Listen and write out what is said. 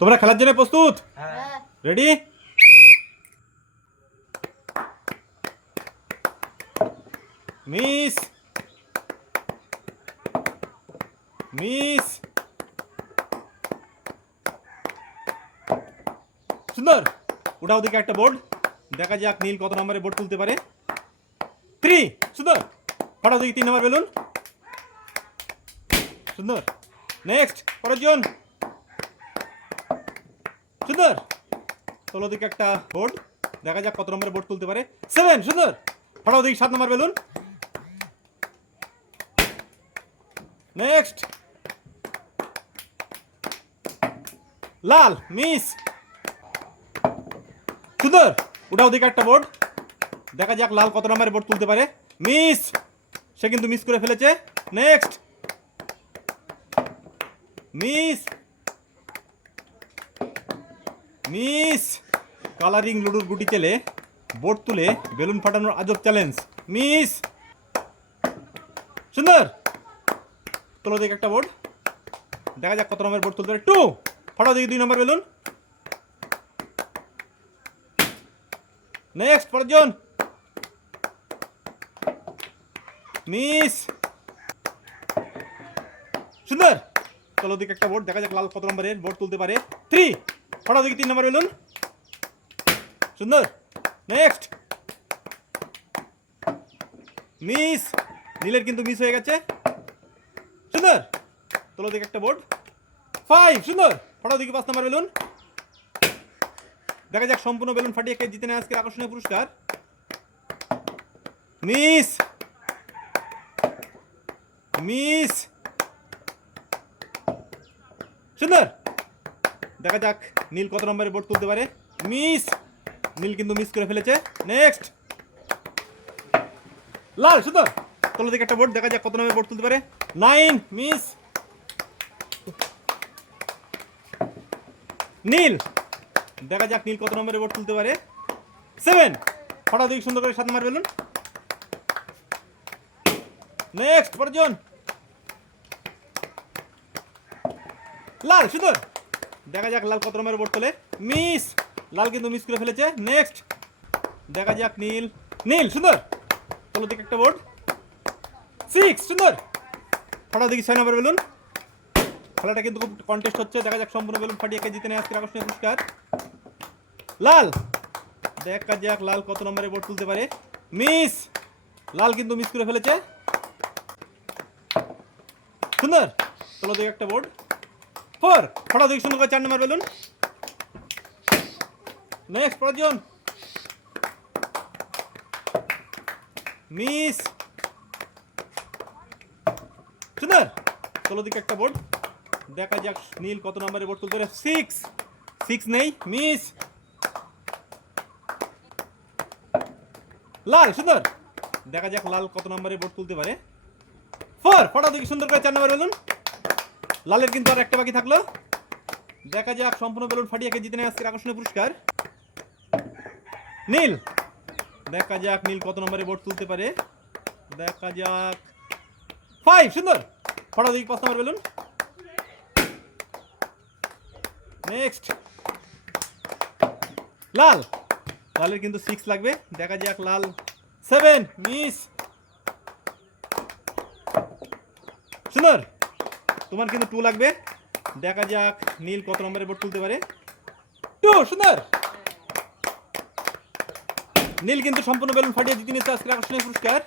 তোমরা খেলার জন্য প্রস্তুত? হ্যাঁ। রেডি মিস মিস সুন্দর। ওটা ওদিকে একটা বোর্ড দেখা যাক নীল কত নম্বরে বোর্ড তুলতে পারে। থ্রি সুন্দর। ফাটা ওদিকে তিন নম্বর বেলুন। সুন্দর। নেক্সট পরের জন সুন্দর। ষোলো দিকে একটা বোর্ড দেখা যাক কত নম্বরের বোর্ড তুলতে পারে। সেভেন সুন্দর। ফাটাও দিকে সাত নম্বর বেলুন। নেক্সট লাল মিস সুন্দর। ওটাও দিকে একটা বোর্ড দেখা যাক লাল কত নম্বরের বোর্ড তুলতে পারে। মিস সে কিন্তু মিস করে ফেলেছে। নেক্সট মিস মিস, কালারিং লুডুর গুটি চেলে বোর্ড তুলে বেলুন ফাটানোর আজব চ্যালেঞ্জ মিস! সুন্দর! তোলো দিকে একটা বোর্ড দেখা যাক কত নম্বর বোর্ড তুলতে পারে। টু! ফাটাও দেখি দুই নম্বর বেলুন। নেক্সট পরজন। মিস! সুন্দর! চলো দিকে একটা বোর্ড দেখা যাক লাল কত নম্বরের বোর্ড তুলতে পারে। থ্রি ফটো দিকে তিন নম্বর বেলুন। সুন্দর। নেক্সট মিস নীলের কিন্তু মিস হয়ে গেছে। সুন্দর। তোলো দেখি একটা বোর্ড ফাইভ সুন্দর। ফটো দিকে পাঁচ নম্বর বেলুন। দেখা যাক সম্পূর্ণ বেলুন ফাটিয়ে কে জিতে নেয় আজকের আকর্ষণীয় পুরস্কার। মিস মিস সুন্দর। দেখা যাক, নীল কত নম্বরে বোর্ড তুলতে পারে? মিস! নীল কিন্তু মিস করে ফেলেছে। নেক্সট লাল সুন্দর তোলো দিকে একটা বোর্ড, দেখা যাক কত নম্বরে বোর্ড তুলতে পারে। নাইন মিস নীল! দেখা যাক নীল কত নম্বরে বোর্ড তুলতে পারে। সেভেন ফটো দিকে সুন্দর করে সাত নম্বর বেলুন। নেক্সট পরজন লাল সুন্দর দেখা যাক লাল কত নম্বরের বোর্ড মিস! লাল কিন্তু মিস করে ফেলেছে। নেক্সট! দেখা যাক নীল। নীল, সুন্দর! তোলো দিকে একটা বোর্ড সিক্স, সুন্দর! ফাটা দেখি ছয় নম্বর বেলুন। খেলাটা কিন্তু খুব কন্টেস্ট হচ্ছে। দেখা যাক সম্পূর্ণ বেলুন ফাটিয়ে জিতে নেয় আজকের আকর্ষণীয় পুরস্কার। লাল! দেখা যাক লাল কত নম্বরে বোর্ড তুলতে পারে। মিস! লাল কিন্তু মিস করে ফেলেছে। সুন্দর! তোলো দিকে একটা বোর্ড ফোর ফটো সুন্দর করে চার নম্বর বেলুন। নেক্সট পরজন। মিস সুন্দর। তোলো দিকে একটা বোর্ড দেখা যাক নীল কত নম্বরে বোর্ড তুলতে পারে। সিক্স সিক্স নেই। মিস লাল, সুন্দর। দেখা যাক লাল কত নম্বরে বোর্ড তুলতে পারে। ফোর ফটো দিকে সুন্দর করে চার নম্বর বেলুন। লালের কিন্তু আর একটা বাকি থাকল। দেখা যাক, সম্পূর্ণ বেলুন ফাটিয়ে কে জিতে নেয় আজকের আকর্ষণীয় পুরস্কার। নীল! দেখা যাক নীল কত নম্বরে বোর্ড তুলতে পারে। দেখা যাক। ফাইভ সুন্দর! ফটো দিকে পাঁচ নম্বর বেলুন। নেক্সট লাল! লালের কিন্তু সিক্স লাগবে। দেখা যাক লাল সেভেন মিস সুন্দর! তোমার কিন্তু টু লাগবে। দেখা যাক নীল কত নম্বরের বোর্ড তুলতে পারে। টু সুন্দর। নীল কিন্তু সম্পূর্ণ বেলুন ফাটিয়ে জিতে নিচ্ছে আজকের আকর্ষণীয় পুরস্কার।